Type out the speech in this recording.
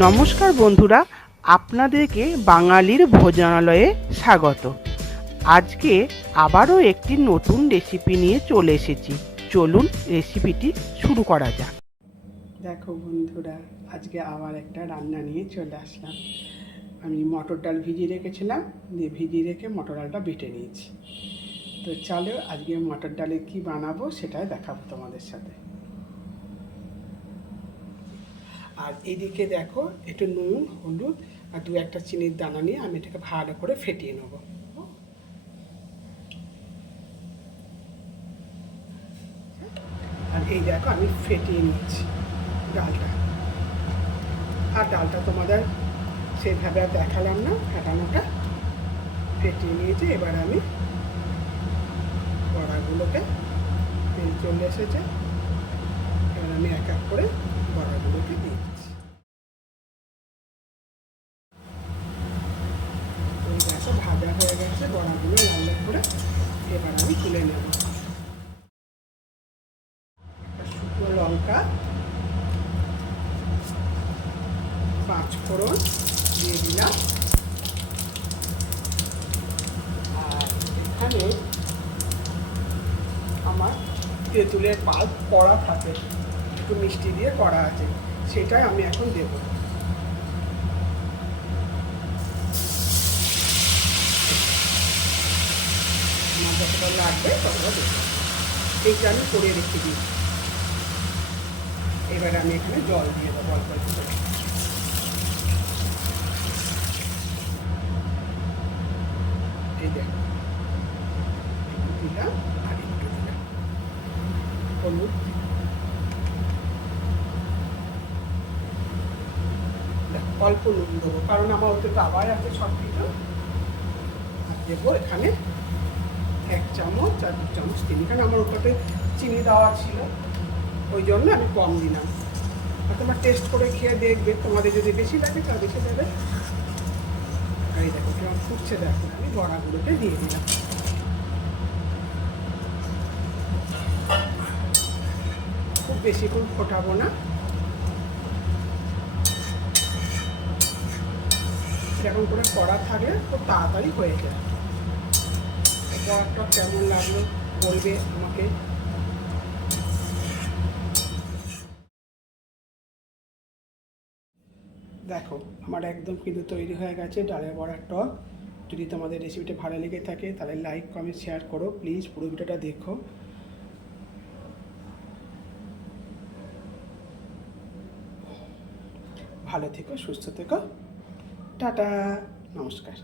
নমস্কার বন্ধুরা, আপনাদেরকে বাঙালির ভোজনালয়ে স্বাগত। আজকে আবারও একটি নতুন রেসিপি নিয়ে চলে এসেছি। চলুন রেসিপিটি শুরু করা যাক। দেখো বন্ধুরা, আজকে আবার একটা রান্না নিয়ে চলে আসলাম। আমি মটর ডাল ভিজিয়ে রেখেছিলাম, দিয়ে ভিজিয়ে রেখে মটর ডালটা বেটে নিয়েছি। তো চলো আজকে মটর ডালে কি বানাবো সেটাই দেখাবো তোমাদের সাথে। আর এইদিকে দেখো, একটু নুন, হলুদ, আর দু একটা চিনির দানা নিয়ে আমি এটাকে ভালো করে ফেটিয়ে নেব। আর এই দেখো, আমি ফেটিয়ে নিয়েছি ডালটা। আর ডালটা তোমাদের সেভাবে আর দেখালাম না, ফেটানোটা। ফেটিয়ে নিয়েছি, এবার আমি বড়াগুলোকে তেল চলে এসেছে। এবার আমি এক এক করে দিয়ে দিচ্ছি ভাজা হয়ে গেছে ফোড়ন দিয়ে দিলাম। আর এখানে আমার তেঁতুলের পাল্প করা থাকে। একটু মিষ্টি দিয়ে করা আছে, সেটাই আমি এখন দেবো। আমার যতটা লাগবে ততটা দেবো। এইটা আমি করে রেখে দিই। এবার আমি এখানে জল দিয়ে দেবো অল্প অল্প করে। এই দেখো দিলাম আর একটু দিলাম। হলুদ। অল্প নুন দেবো। কারণ আমার ওতে দাবাই আছে সব কিছু আর দেবো এখানে এক চামচ আর দু চামচ চিনি। কারণ আমার ওটাতে চিনি দেওয়া ছিল। ওই জন্য আমি কম দিলাম। আর তোমার টেস্ট করে খেয়ে দেখবে। তোমাদের যদি বেশি লাগে তা বেশি দেবে। এই দেখো, কেমন ফুটছে দেখো। আমি বড়াগুলোকে দিয়ে দিলাম। খুব বেশিক্ষণ ফোটাবো না। এরকম করে করা থাকলে খুব তাড়াতাড়ি হয়ে যায়। বড়াটা কেমন লাগল বলবে আমাকে? দেখো, আমার একদম কিন্তু তৈরি হয়ে গেছে ডালের বড়ার টক। যদি তোমাদের রেসিপিটা ভালো লেগে থাকে তাহলে লাইক, কমেন্ট, শেয়ার করো। প্লিজ পুরো ভিডিওটা দেখো। ভালো থেকো, সুস্থ থেকো। টাটা নমস্কার।